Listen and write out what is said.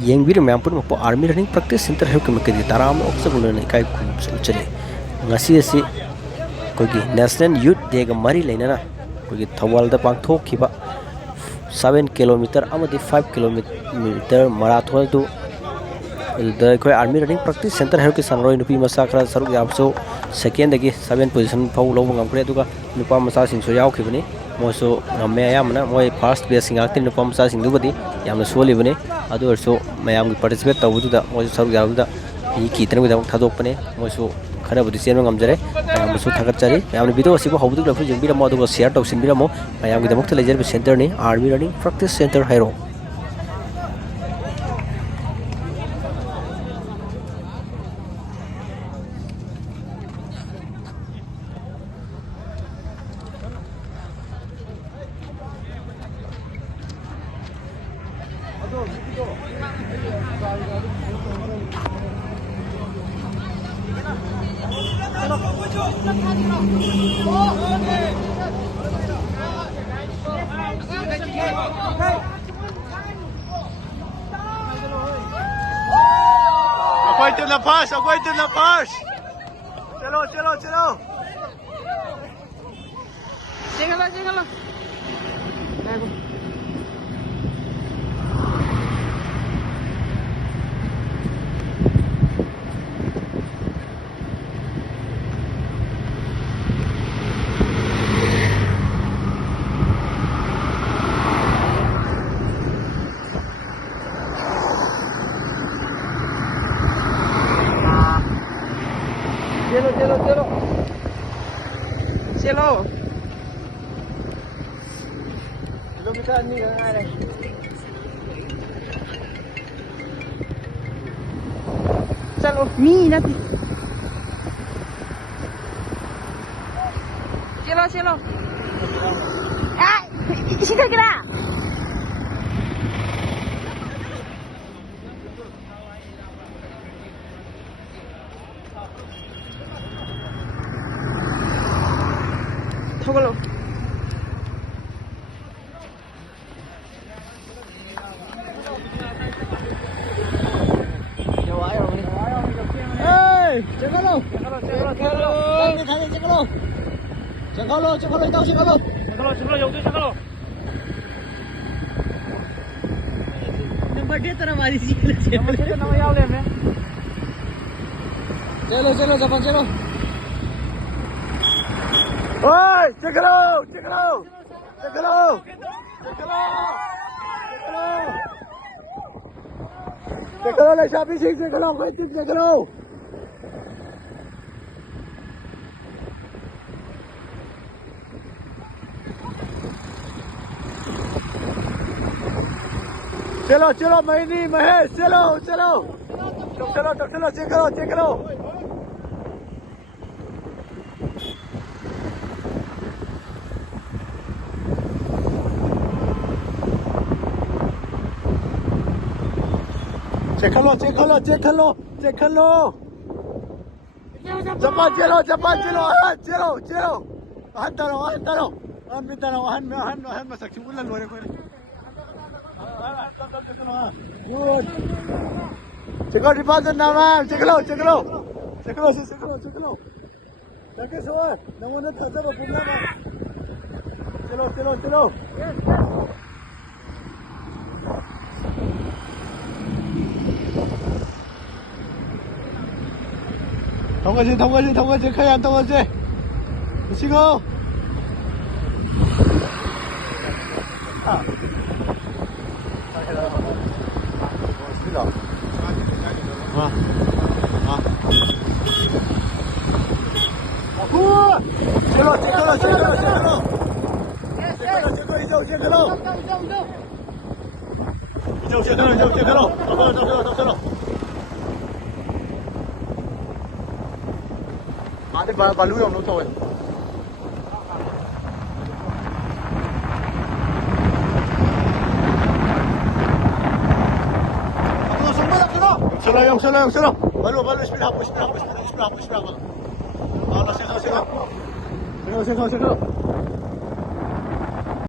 Yengbir Mampur Army Running Practice Center Hukumaki Taram Oxabun Kai Chile. Ngasi Kogi National Youth Day Mari Lena Kogi Tawal the Pangto Kiba 7 kilometer Amadi 5 kilometer marathon to the Army Running Practice Center Herki Sanroy Nupi Masakra Saru Yapso second again 7 position Paulo Gampreduga Nupa Masas in Soyao Kibani Moso Mayamana Moy first basing acting Nupa Masas in Dubadi Yamasol Libane Adu also Mayam participate to the Moso Saru Yavda Kitan without Tadopane Moso Karabu the same Gamjare Yamasu Takachari Yamabito Sibo Hobu Jambira Modu was Seattle of Simbiramo I am with the Mokta Center Army Running Practice Center Hero. Aguanten la paz, aguanten la paz. Chelo, chelo, chelo. Síguelo, síguelo. Cielo, cielo, cielo. Cielo. Belum bisa ni kan? Cielo, mi nanti. Cielo, cielo. Ah, sini kena. Togolo. Hey, chécalo. Chécalo. Chécalo. Chécalo, chécalo, ito, chécalo. Chécalo, chécalo, yung chécalo. Number 10 na mali sila. Number 10 na mayaw lem eh. Chelo, chelo, Japan, chelo. Hey, chécalo, chécalo. Chécalo. Chécalo. Chécalo, la chapi, sí, chécalo, chécalo. चलो चलो महीनी महेश चलो चलो चलो चलो check करो check करो check करो check करो चेक करो चेक करो जपान चलो चलो चलो हंतरो हन में सक्ति उल्ला लोरे कोई Good. Cekalo di pasar nama, cekalo. Jaga semua, nama tak ada pula mah. Celo. thông qua khai ăn thông qua gì, xin cô. Ada balu yang lu tahu. Salam. Balu bismillah. Allah, siapa.